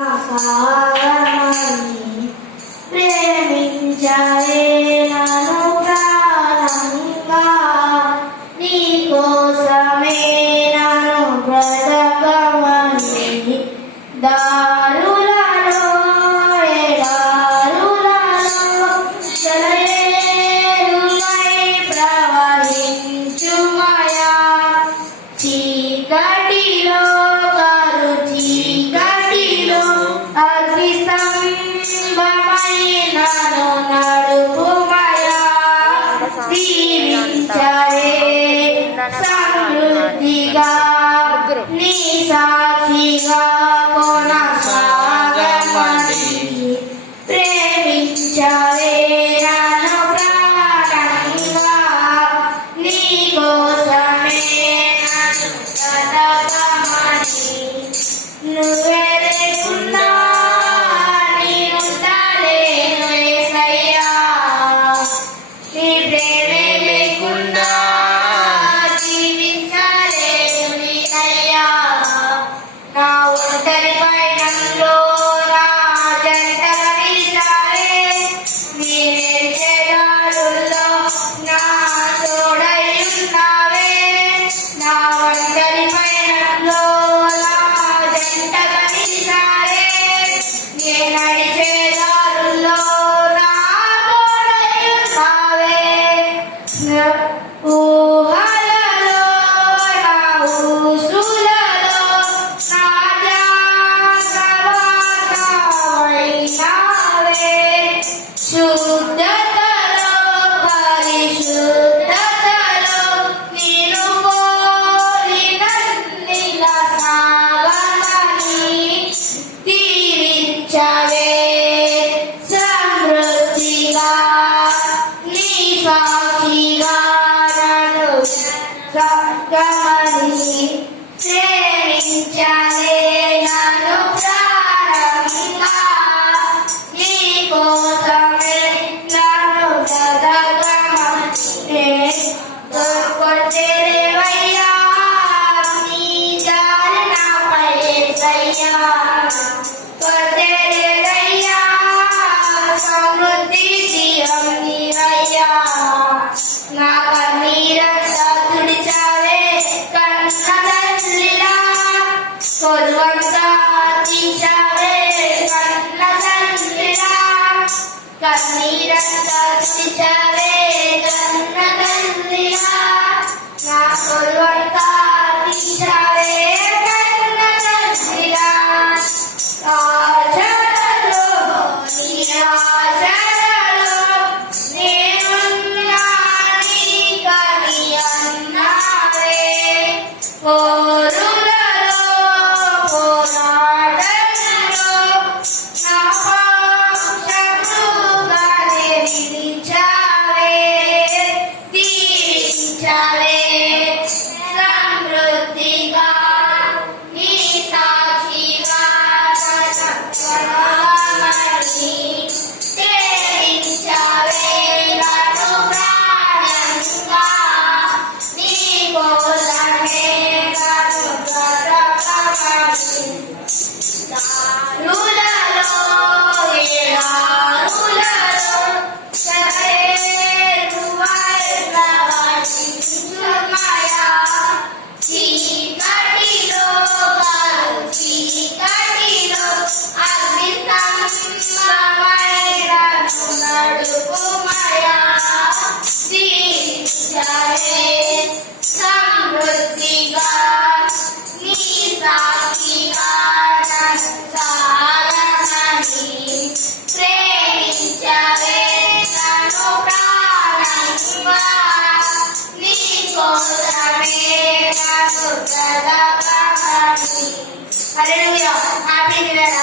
సాగమని ప్రేమించవే నన్ను ప్రాణంగా, నీకోసమే నన్ను బ్రతకమని దారులలో ఎడారులలో సెలయేరులై ప్రవహించుమయా, చీకటిలో కరు చీకటిలో అగ్నిస్తంభమై నన్ను నడుపుమయా, దీవించవే సమృద్ధిగా నీ సాక్షిగా కొనసాగమని ప్రేమించవే నన్ను ప్రాణంగా, నీకోసమే నన్ను బ్రతకమని, నువ్వే లేకుండా నేనుండలేను యేసయ్యా, నీ ప్రేమే లేకుండా జీవించలేను నేనయ్యా, నా ఒంటరి పయనంలో నా జంటగా నిలిచావే, నీ నడిచే దారుల్లో నా తోడై ఉన్నావే, నా ఒంటరి పయనంలో నా జంటగా నిలిచావే, నీ నడిచే దారుల్లో నా తోడై ఉన్నావే, ఊహలలో నా ఊసులలో నా జాగ్రత్తమైనావే, శుద్ధతలో పరిశుద్ధతలో నిన్ను పోలినన్నిలా సాగమని దీవించవే సమృద్ధిగా నీ సాక్షిగా నన్ను బ్రతకమని ప్రేమించవే నన్ను ప్రాణంగా, నీకోసమే నన్ను బ్రతకమని కొట్టేవయ్యా, నీ దారి నాపై యేసయ్యా, కొట్టేదయ్యా సమృద్ధి జీవం నీవయ్యా, నా కన్నీరంతా తుడిచావే కన్న తల్లిలా, కొలువంతా తీశావే కన్న తల్లిలా, కన్నీరంతా తుడిచావే కన్న తల్లిలా, నా కొలువంతా తీశావే కన్న తల్లిలా, ఆశలలో నిరాశలలో నేనున్నా నీకని అన్నావే, పోరులలో పోరాటంలో నా పక్షముగానే నిలిచావే, దీవించవే సమృద్ధిగా నీ సాక్షిగా కొనసాగమని ప్రేమించవే నన్ను ప్రాణంగా, నీకోసమే నన్ను బ్రతకమని దారులలో ఎడారులలో సెలయేరులై ప్రవహించుమయా, చీకటిలో కరు చీకటిలో అగ్నిస్తంభమై నన్ను నడుపుమయా, దీవించవే సమృద్ధిగా నీ సాక్షిగా నన్ను సాగమని ప్రేమించవే నన్ను ప్రాణంగా, నీకోసమే నన్ను బ్రతకమని. హల్లెలూయా. Happy new year.